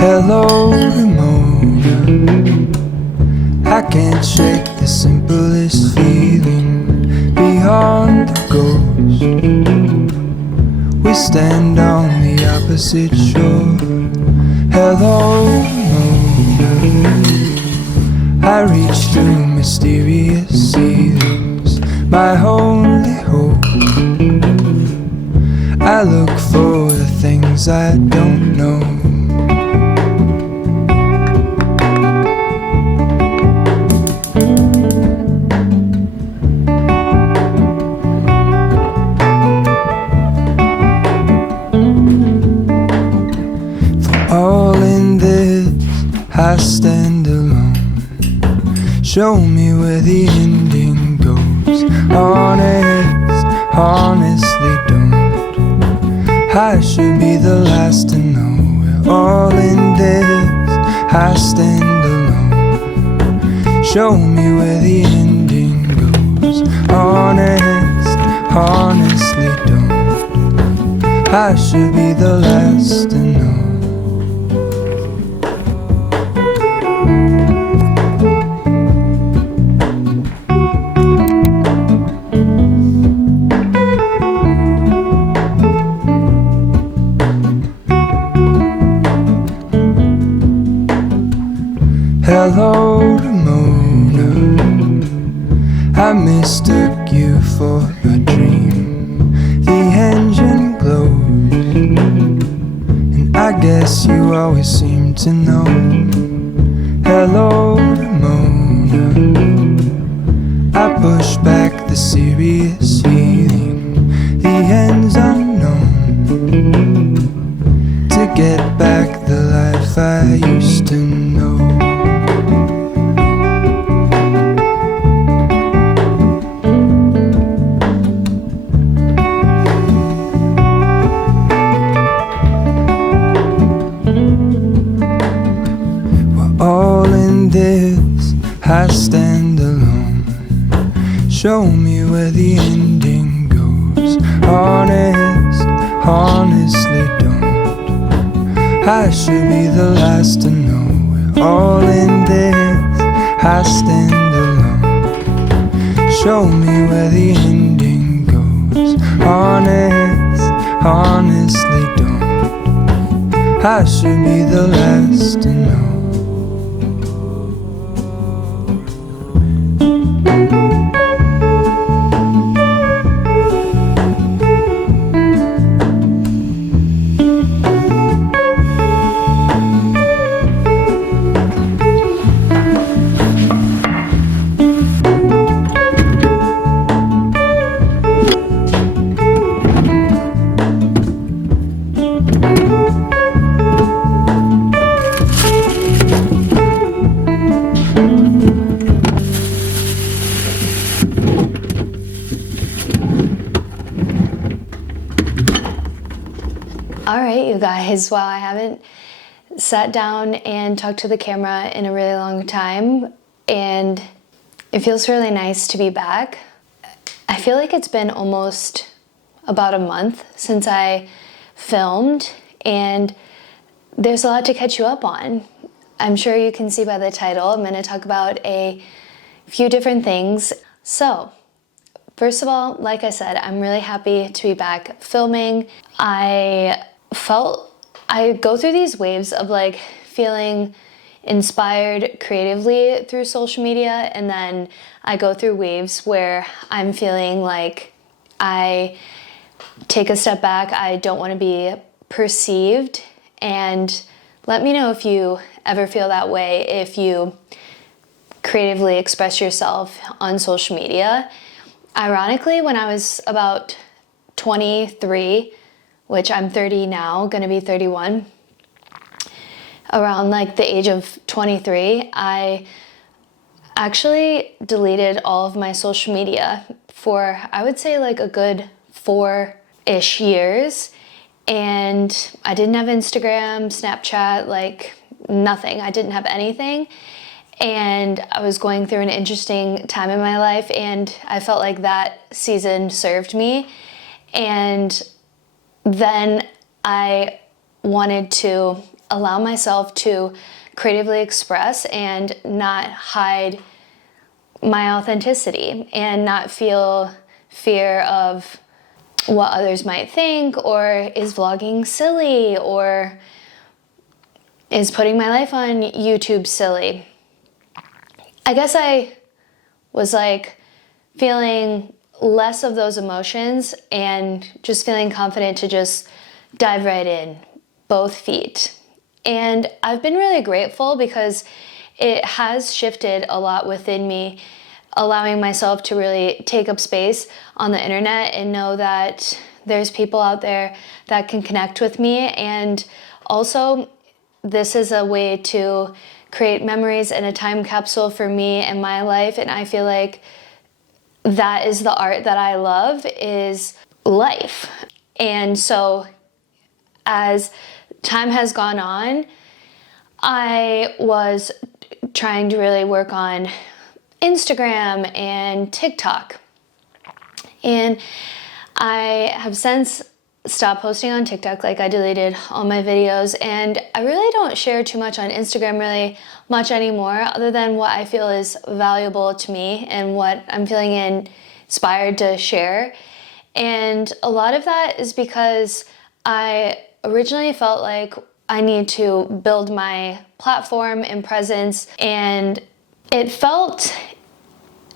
Hello, Ramona. I can't shake the simplest feeling beyond the ghost. We stand on the opposite shore. Hello, Ramona. I reach through mysterious ceilings, my only hope. I look for the things I don't know. All in this, I stand alone. Show me where the ending goes. Honest, honestly don't. I should be the last to know. We're all in this, I stand alone. Show me where the ending goes. Honest, honestly don't. I should be the last to know. Hello, Ramona. I mistook you for a dream. The engine glows, and I guess you always seem to know. Hello, Ramona. I push back the serious feeling. The end's unknown. To get back the life I used to know. All in this, I stand alone. Show me where the ending goes. Honest, honestly don't. I should be the last to know. We're all in this, I stand alone. Show me where the ending goes. Honest, honestly don't. I should be the last to know. All right, you guys, wow, I haven't sat down and talked to the camera in a really long time, and it feels really nice to be back. I feel like it's been almost about a month since I filmed, and there's a lot to catch you up on. I'm sure you can see by the title, I'm going to talk about a few different things. So, first of all, like I said, I'm really happy to be back filming. I go through these waves of like feeling inspired creatively through social media, and then I go through waves where I'm feeling like I take a step back, I don't want to be perceived, and let me know if you ever feel that way, if you creatively express yourself on social media. Ironically, when I was about 23, which I'm 30 now, gonna be 31, around like the age of 23, I actually deleted all of my social media for, I would say, like a good 4-ish years. And I didn't have Instagram, Snapchat, like nothing. I didn't have anything. And I was going through an interesting time in my life, and I felt like that season served me. And then I wanted to allow myself to creatively express and not hide my authenticity and not feel fear of what others might think, or is vlogging silly, or is putting my life on YouTube silly. I guess I was like feeling less of those emotions and just feeling confident to just dive right in, both feet. And I've been really grateful because it has shifted a lot within me, allowing myself to really take up space on the internet and know that there's people out there that can connect with me. And also, this is a way to create memories and a time capsule for me and my life. And I feel like that is the art that I love, is life. And so as time has gone on, I was trying to really work on Instagram and TikTok. And I have since stopped posting on TikTok. Like, I deleted all my videos, and I really don't share too much on Instagram really much anymore, other than what I feel is valuable to me and what I'm feeling inspired to share. And a lot of that is because I originally felt like I need to build my platform and presence, and it felt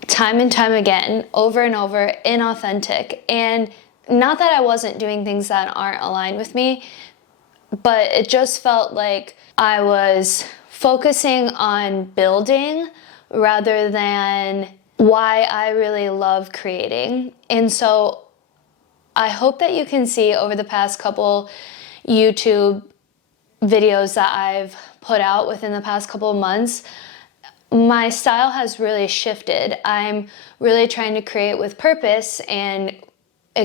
time and time again, over and over, inauthentic. And not that I wasn't doing things that aren't aligned with me, but it just felt like I was focusing on building rather than why I really love creating. And so I hope that you can see over the past couple YouTube videos that I've put out within the past couple of months, my style has really shifted. I'm really trying to create with purpose and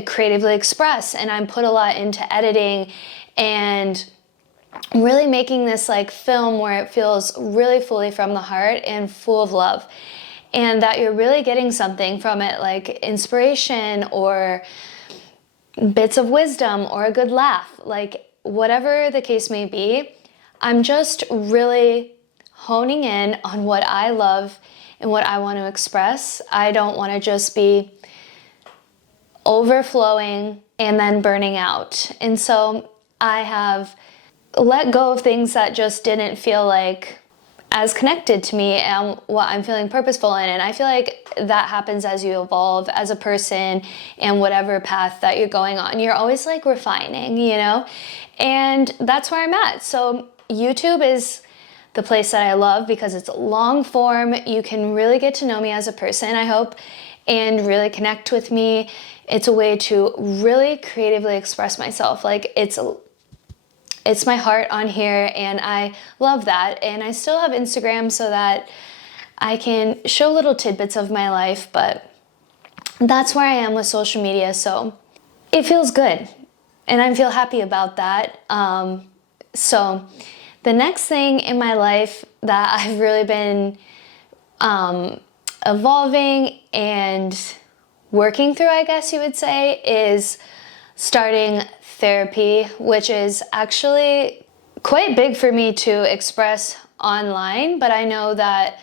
creatively express, and I'm put a lot into editing and really making this like film where it feels really fully from the heart and full of love, and that you're really getting something from it, like inspiration or bits of wisdom or a good laugh, like whatever the case may be. I'm just really honing in on what I love and what I want to express. I don't want to just be overflowing and then burning out. And so I have let go of things that just didn't feel like as connected to me and what I'm feeling purposeful in. And I feel like that happens as you evolve as a person and whatever path that you're going on. You're always like refining, you know? And that's where I'm at. So YouTube is the place that I love because it's long form. You can really get to know me as a person, I hope, and really connect with me. It's a way to really creatively express myself. Like, it's my heart on here, and I love that. And I still have Instagram so that I can show little tidbits of my life, but that's where I am with social media. So it feels good, and I feel happy about that. So the next thing in my life that I've really been evolving and working through, I guess you would say, is starting therapy, which is actually quite big for me to express online. But I know that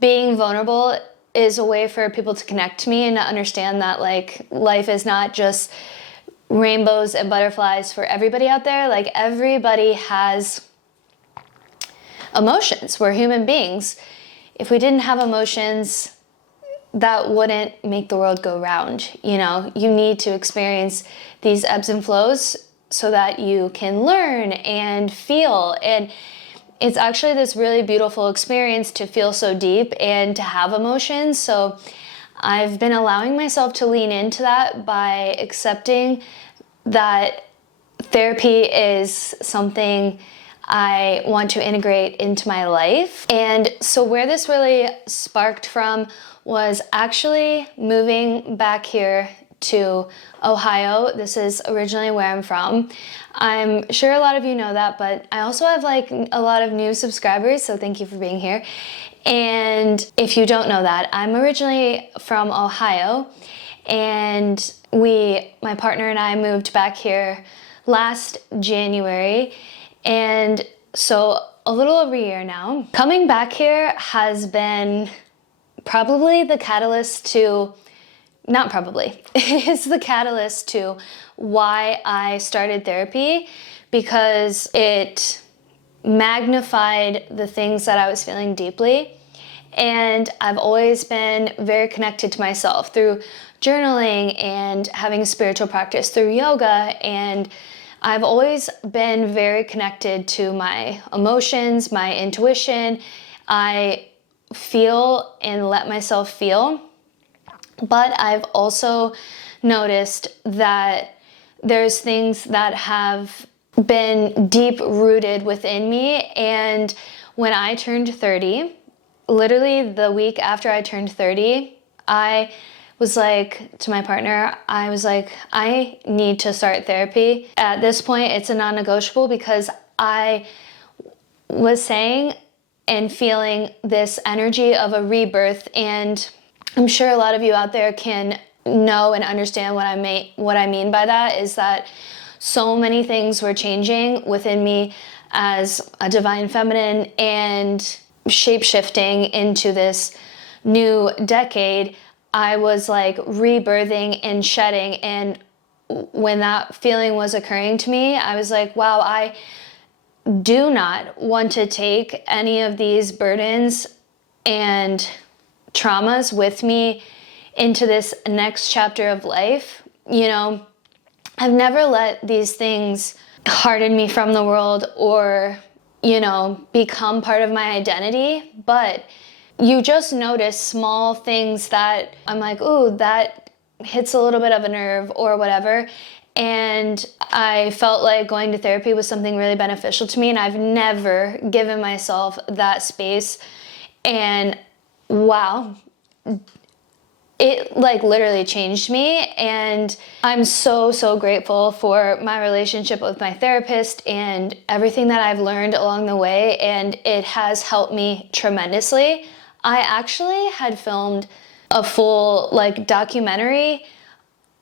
being vulnerable is a way for people to connect to me and to understand that, like, life is not just rainbows and butterflies for everybody out there. Like, everybody has emotions. We're human beings. If we didn't have emotions, that wouldn't make the world go round. You know, you need to experience these ebbs and flows so that you can learn and feel. And it's actually this really beautiful experience to feel so deep and to have emotions. So I've been allowing myself to lean into that by accepting that therapy is something I want to integrate into my life. And so where this really sparked from was actually moving back here to Ohio. This is originally where I'm from. I'm sure a lot of you know that, but I also have like a lot of new subscribers, so thank you for being here. And if you don't know that, I'm originally from Ohio, and my partner and I moved back here last January. And So a little over a year now. Coming back here has been probably the catalyst to, not probably, it's the catalyst to why I started therapy, because it magnified the things that I was feeling deeply. And I've always been very connected to myself through journaling and having a spiritual practice, through yoga, and I've always been very connected to my emotions, my intuition. I feel and let myself feel. But I've also noticed that there's things that have been deep rooted within me. And when I turned 30, literally the week after I turned 30, I was like to my partner, I was like, I need to start therapy. At this point, it's a non-negotiable, because I was saying and feeling this energy of a rebirth. And I'm sure a lot of you out there can know and understand what I mean by that, is that so many things were changing within me as a divine feminine and shape-shifting into this new decade. I was like rebirthing and shedding, and when that feeling was occurring to me, I was like, wow, I do not want to take any of these burdens and traumas with me into this next chapter of life. You know, I've never let these things harden me from the world or, you know, become part of my identity, but you just notice small things that I'm like, ooh, that hits a little bit of a nerve or whatever. And I felt like going to therapy was something really beneficial to me, and I've never given myself that space. And wow, it like literally changed me. And I'm so, so grateful for my relationship with my therapist and everything that I've learned along the way. And it has helped me tremendously. I actually had filmed a full like documentary.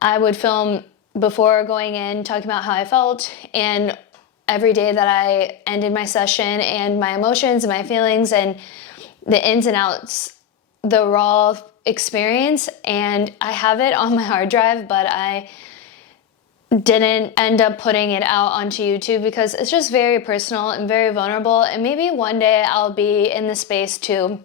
I would film before going in, talking about how I felt, and every day that I ended my session, and my emotions and my feelings and the ins and outs, the raw experience. And I have it on my hard drive, but I didn't end up putting it out onto YouTube because it's just very personal and very vulnerable. And maybe one day I'll be in the space to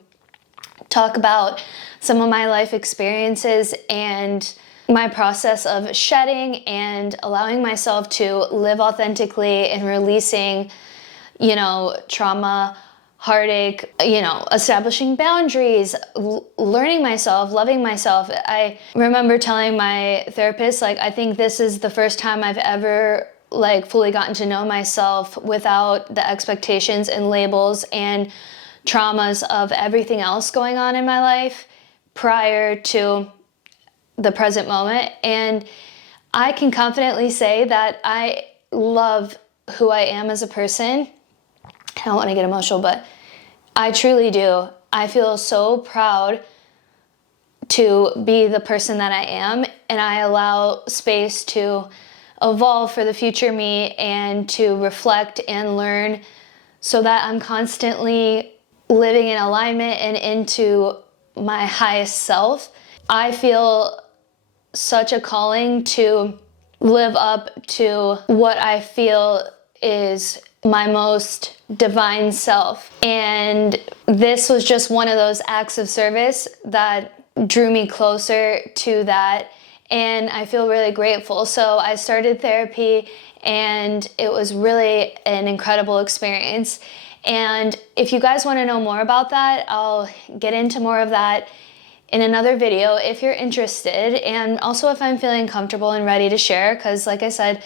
talk about some of my life experiences and my process of shedding and allowing myself to live authentically and releasing, you know, trauma, heartache, you know, establishing boundaries, learning myself, loving myself. I remember telling my therapist, like, I think this is the first time I've ever like fully gotten to know myself without the expectations and labels and traumas of everything else going on in my life prior to the present moment. And I can confidently say that I love who I am as a person. I don't want to get emotional, but I truly do. I feel so proud to be the person that I am, and I allow space to evolve for the future me and to reflect and learn, so that I'm constantly living in alignment and into my highest self. I feel such a calling to live up to what I feel is my most divine self. And this was just one of those acts of service that drew me closer to that. And I feel really grateful. So I started therapy, and it was really an incredible experience. And if you guys want to know more about that, I'll get into more of that in another video if you're interested, and also if I'm feeling comfortable and ready to share, because like I said,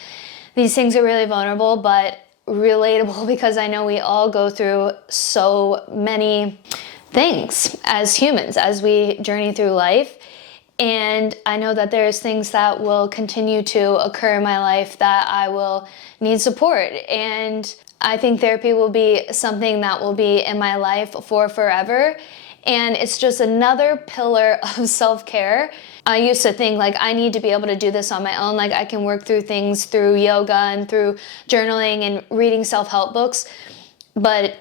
these things are really vulnerable but relatable, because I know we all go through so many things as humans as we journey through life. And I know that there's things that will continue to occur in my life that I will need support, and I think therapy will be something that will be in my life for forever. And it's just another pillar of self-care. I used to think like I need to be able to do this on my own. Like I can work through things through yoga and through journaling and reading self-help books. but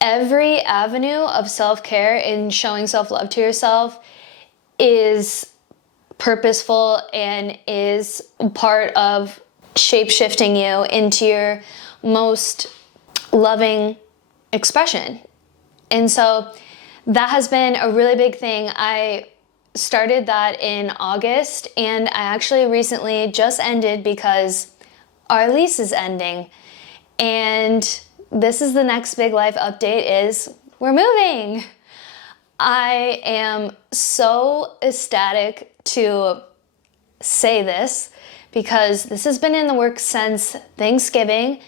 every avenue of self-care and showing self-love to yourself is purposeful and is part of shape-shifting you into your most loving expression. And so that has been a really big thing. I started that in August, and I actually recently just ended because our lease is ending. And this is the next big life update is we're moving. I am so ecstatic to say this because this has been in the works since Thanksgiving.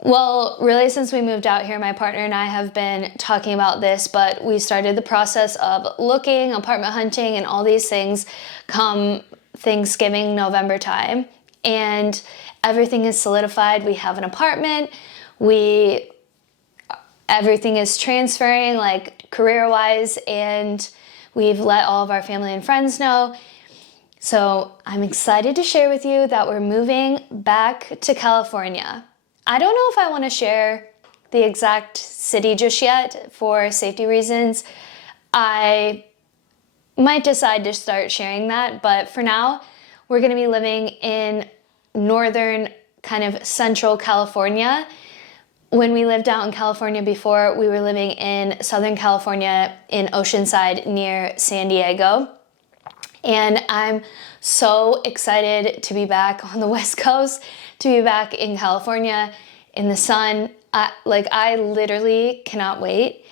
Well, really since we moved out here, my partner and I have been talking about this, but we started the process of looking, apartment hunting, and all these things come Thanksgiving, November time. And everything is solidified. We have an apartment. Everything is transferring, like career-wise, and we've let all of our family and friends know. So I'm excited to share with you that we're moving back to California. I don't know if I want to share the exact city just yet for safety reasons. I might decide to start sharing that, but for now, we're going to be living in northern, kind of central California. When we lived out in California before, we were living in Southern California in Oceanside near San Diego. And I'm so excited to be back on the West Coast, to be back in California in the sun. I literally cannot wait.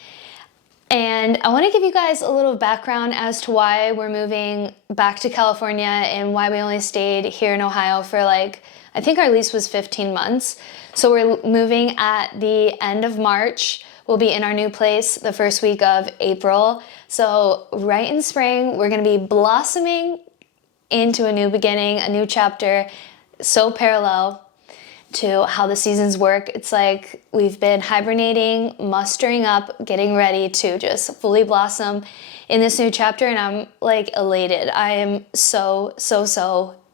And I want to give you guys a little background as to why we're moving back to California and why we only stayed here in Ohio for I think our lease was 15 months. So we're moving at the end of March. We'll be in our new place the first week of April. So right in spring, we're going to be blossoming into a new beginning, a new chapter, so parallel to how the seasons work. It's like we've been hibernating, mustering up, getting ready to just fully blossom in this new chapter, and I'm elated. I am so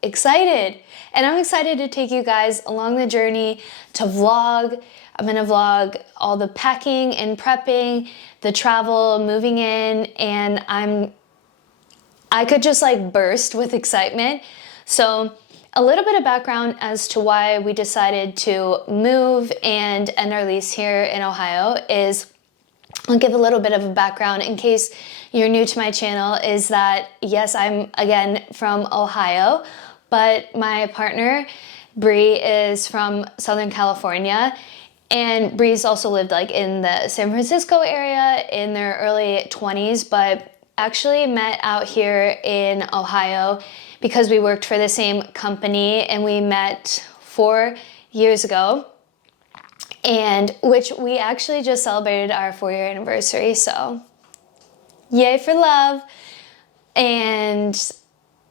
excited. And I'm excited to take you guys along the journey to vlog. I'm gonna vlog all the packing and prepping, the travel, moving in, and I could just burst with excitement. So a little bit of background as to why we decided to move and end our lease here in Ohio is, I'll give a little bit of a background in case you're new to my channel, is that yes, I'm again from Ohio, but my partner, Bree, is from Southern California, and Bree's also lived in the San Francisco area in their early 20s, but actually met out here in Ohio because we worked for the same company, and we met 4 years ago, and which we actually just celebrated our 4-year anniversary, so yay for love. And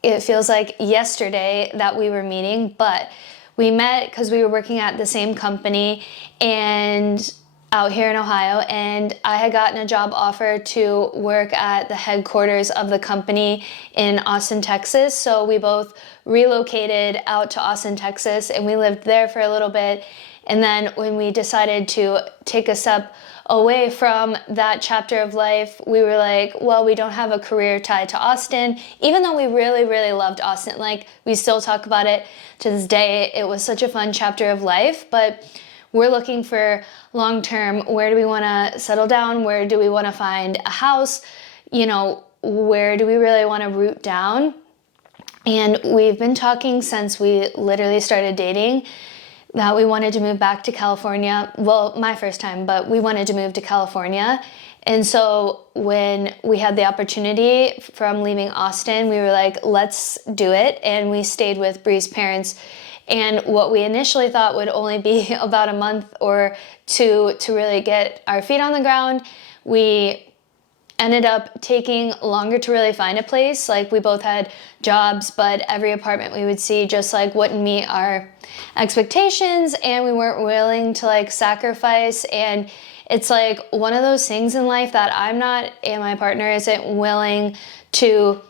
it feels like yesterday that we were meeting, but we met because we were working at the same company and out here in Ohio, and I had gotten a job offer to work at the headquarters of the company in Austin, Texas. So we both relocated out to Austin, Texas, and we lived there for a little bit. And then when we decided to take a step away from that chapter of life, we were like, well, we don't have a career tied to Austin, even though we really loved Austin. We still talk about it to this day. It was such a fun chapter of life, but we're looking for long-term, where do we want to settle down? Where do we want to find a house? Where do we really want to root down? And we've been talking since we literally started dating that we wanted to move back to California. Well, my first time, but we wanted to move to California. And so when we had the opportunity from leaving Austin, we were like, let's do it. And we stayed with Bree's parents. And what we initially thought would only be about a month or two to really get our feet on the ground, we ended up taking longer to really find a place. We both had jobs, but every apartment we would see just wouldn't meet our expectations, and we weren't willing to sacrifice. And it's one of those things in life that I'm not, and my partner isn't willing to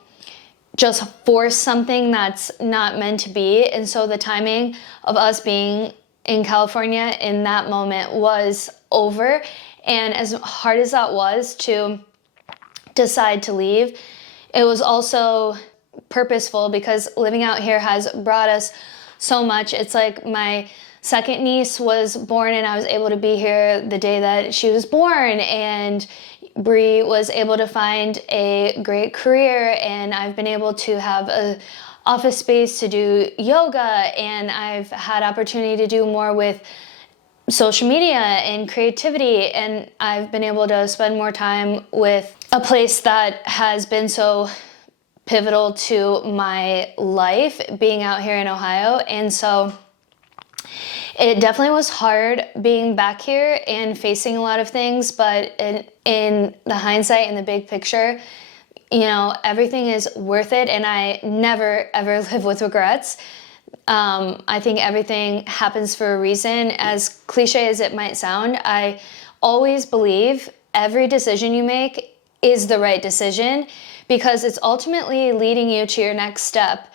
just force something that's not meant to be. And so the timing of us being in California in that moment was over. And as hard as that was to decide to leave, it was also purposeful because living out here has brought us so much. It's like my second niece was born and I was able to be here the day that she was born, and Bree was able to find a great career, and I've been able to have a office space to do yoga, and I've had opportunity to do more with social media and creativity, and I've been able to spend more time with a place that has been so pivotal to my life, being out here in Ohio. And so it definitely was hard being back here and facing a lot of things, but in the hindsight and the big picture, you know, everything is worth it, and I never ever live with regrets. I think everything happens for a reason. As cliche as it might sound, I always believe every decision you make is the right decision because it's ultimately leading you to your next step.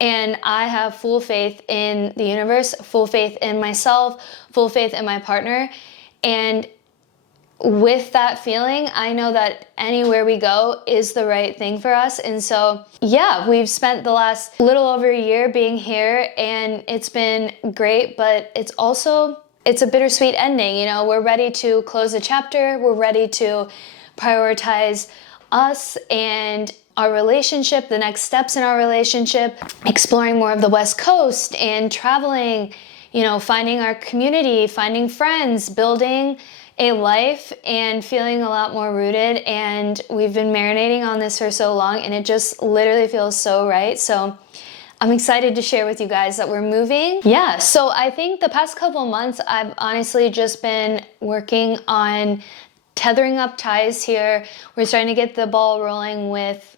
And I have full faith in the universe, full faith in myself, full faith in my partner. And with that feeling, I know that anywhere we go is the right thing for us. And so, yeah, we've spent the last little over a year being here, and it's been great, but it's a bittersweet ending. You know, we're ready to close a chapter. We're ready to prioritize us and our relationship, the next steps in our relationship, exploring more of the West Coast and traveling, you know, finding our community, finding friends, building a life and feeling a lot more rooted. And we've been marinating on this for so long, and it just literally feels so right. So I'm excited to share with you guys that we're moving. Yeah, so I think the past couple months, I've honestly just been working on tethering up ties here. We're starting to get the ball rolling with,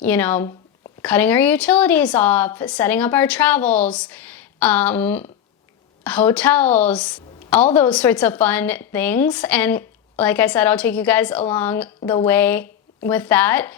you know, cutting our utilities off, setting up our travels, hotels, all those sorts of fun things. And like I said, I'll take you guys along the way with that.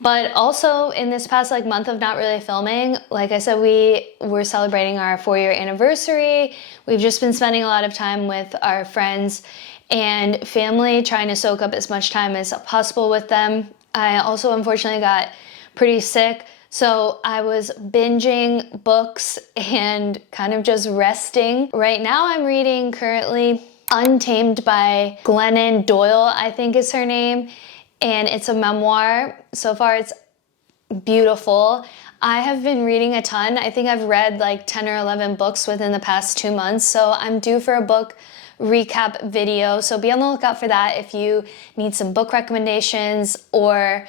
But also in this past month of not really filming, like I said, we were celebrating our 4-year anniversary. We've just been spending a lot of time with our friends and family, trying to soak up as much time as possible with them. I also unfortunately got pretty sick, so I was binging books and kind of just resting. Right now I'm reading currently Untamed by Glennon Doyle, I think is her name, and it's a memoir. So far it's beautiful. I have been reading a ton. I think I've read 10 or 11 books within the past 2 months, so I'm due for a book recap video, so be on the lookout for that if you need some book recommendations or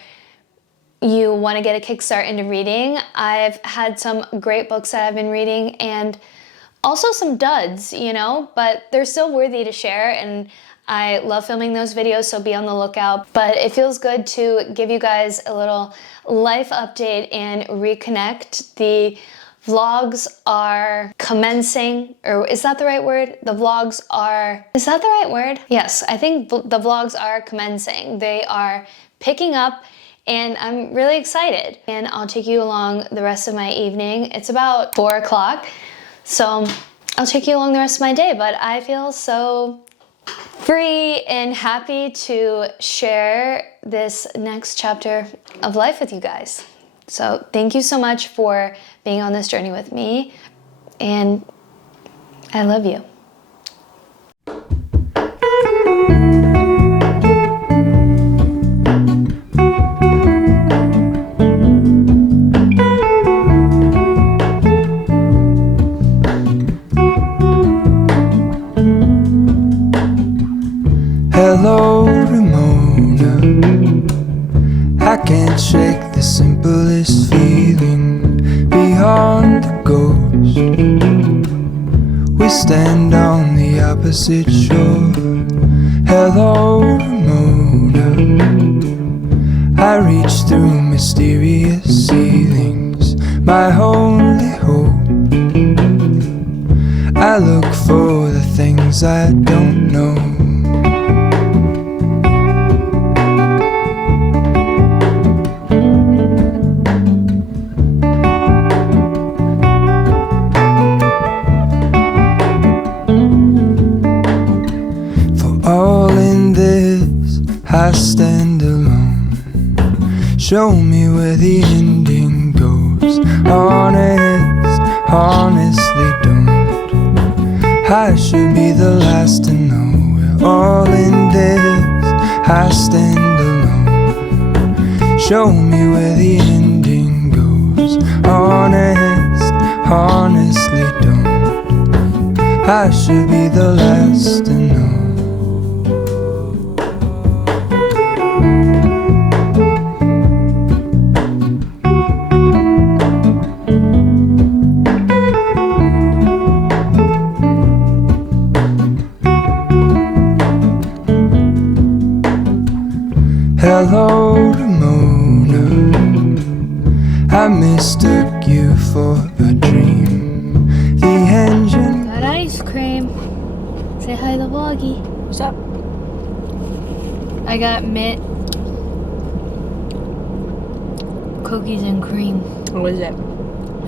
you want to get a kickstart into reading. I've had some great books that I've been reading and also some duds, you know, but they're still worthy to share, and I love filming those videos, so be on the lookout. But it feels good to give you guys a little life update and reconnect. The vlogs are commencing, or is that the right word? Is that the right word? Yes, I think the vlogs are commencing. They are picking up, and I'm really excited. And I'll take you along the rest of my evening. It's about 4 o'clock, so I'll take you along the rest of my day, but I feel so free and happy to share this next chapter of life with you guys. So thank you so much for being on this journey with me, and I love you. Hello, Ramona. I can't shake the simplest feeling beyond the ghost. We stand on the opposite shore. Hello, Ramona. I reach through mysterious ceilings, my only hope. I look for the things I don't know. I stand alone. Show me where the ending goes. Honestly don't. I should be the last to know. We're all in this. I stand alone. Show me where the ending goes. Honestly don't. I should be the last to know. Hello, Ramona. I mistook you for a dream. The engine. Got ice cream. Say hi to Vloggy. What's up? I got mint cookies and cream. What is it?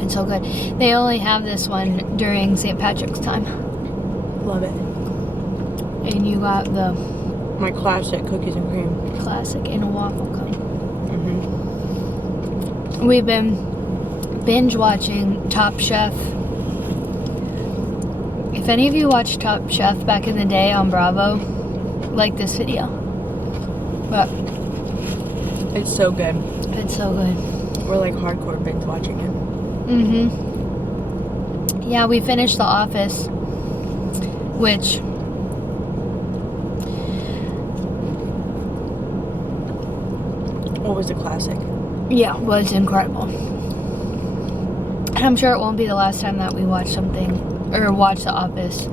It's so good. They only have this one during St. Patrick's time. Love it. And you got the My classic cookies and cream. classic in a waffle cone. Mm-hmm. We've been binge watching Top Chef. If any of you watched Top Chef back in the day on Bravo, like this video. But It's so good. it's so good. We're like hardcore binge watching it. Mm-hmm. Yeah, we finished The Office, which What was a classic? yeah, was incredible. And I'm sure it won't be the last time that we watch something or watch The Office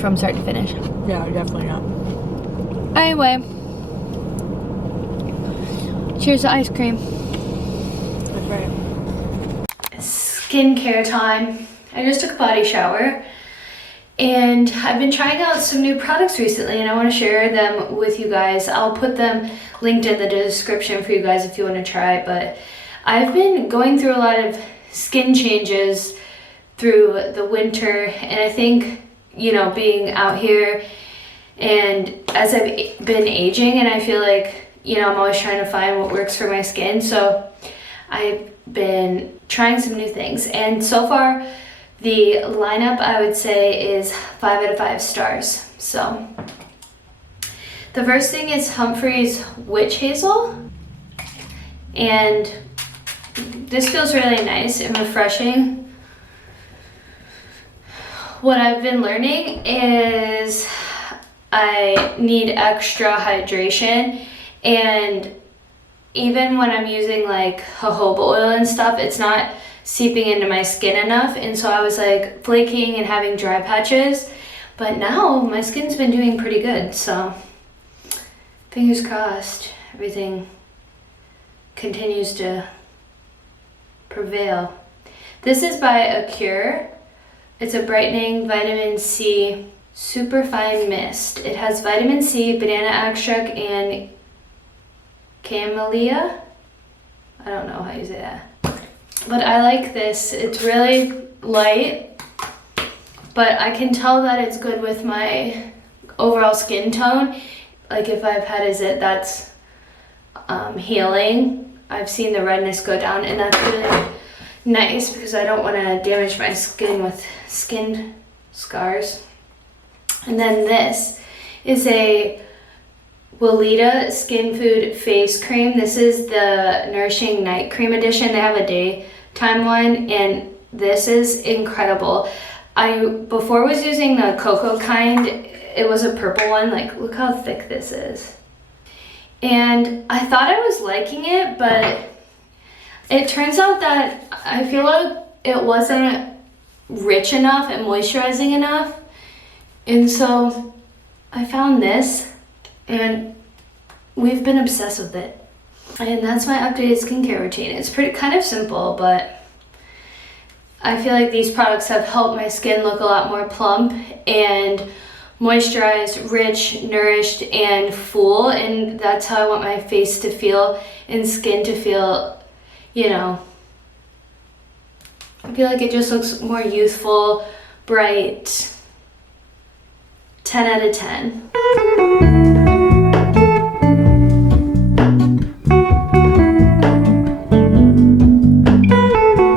from start to finish. Yeah, definitely not. Anyway, cheers to ice cream. That's right. Skincare time. I just took a body shower and I've been trying out some new products recently and I want to share them with you guys. I'll put them linked in the description for you guys if you want to try it, but I've been going through a lot of skin changes through the winter, and I think, you know, being out here and as I've been aging, and I feel like, you know, I'm always trying to find what works for my skin, so I've been trying some new things, and so far the lineup I would say is 5 out of 5 stars. So the first thing is Humphrey's Witch Hazel, and this feels really nice and refreshing. What I've been learning is I need extra hydration, and even when I'm using like jojoba oil and stuff, it's not seeping into my skin enough, and so I was like flaking and having dry patches, but now my skin's been doing pretty good, so fingers crossed everything continues to prevail. This is by Acure. It's a brightening vitamin C superfine mist. It has vitamin C, banana extract, and camellia. I don't know how you say that. But I like this. It's really light, but I can tell that it's good with my overall skin tone. Like if I've had that's healing. I've seen the redness go down, and that's really nice because I don't want to damage my skin with skin scars. And then this is a Weleda Skin Food Face Cream. This is the Nourishing Night Cream edition. They have a daytime one, and this is incredible. I before was using the cocoa kind. It was a purple one. Like, look how thick this is. And I thought I was liking it, but it turns out that I feel like it wasn't rich enough and moisturizing enough. And so I found this, and we've been obsessed with it. And that's my updated skincare routine. It's kind of simple, but I feel like these products have helped my skin look a lot more plump and moisturized, rich, nourished, and full. And that's how I want my face to feel and skin to feel, you know. I feel like it just looks more youthful, bright. 10 out of 10.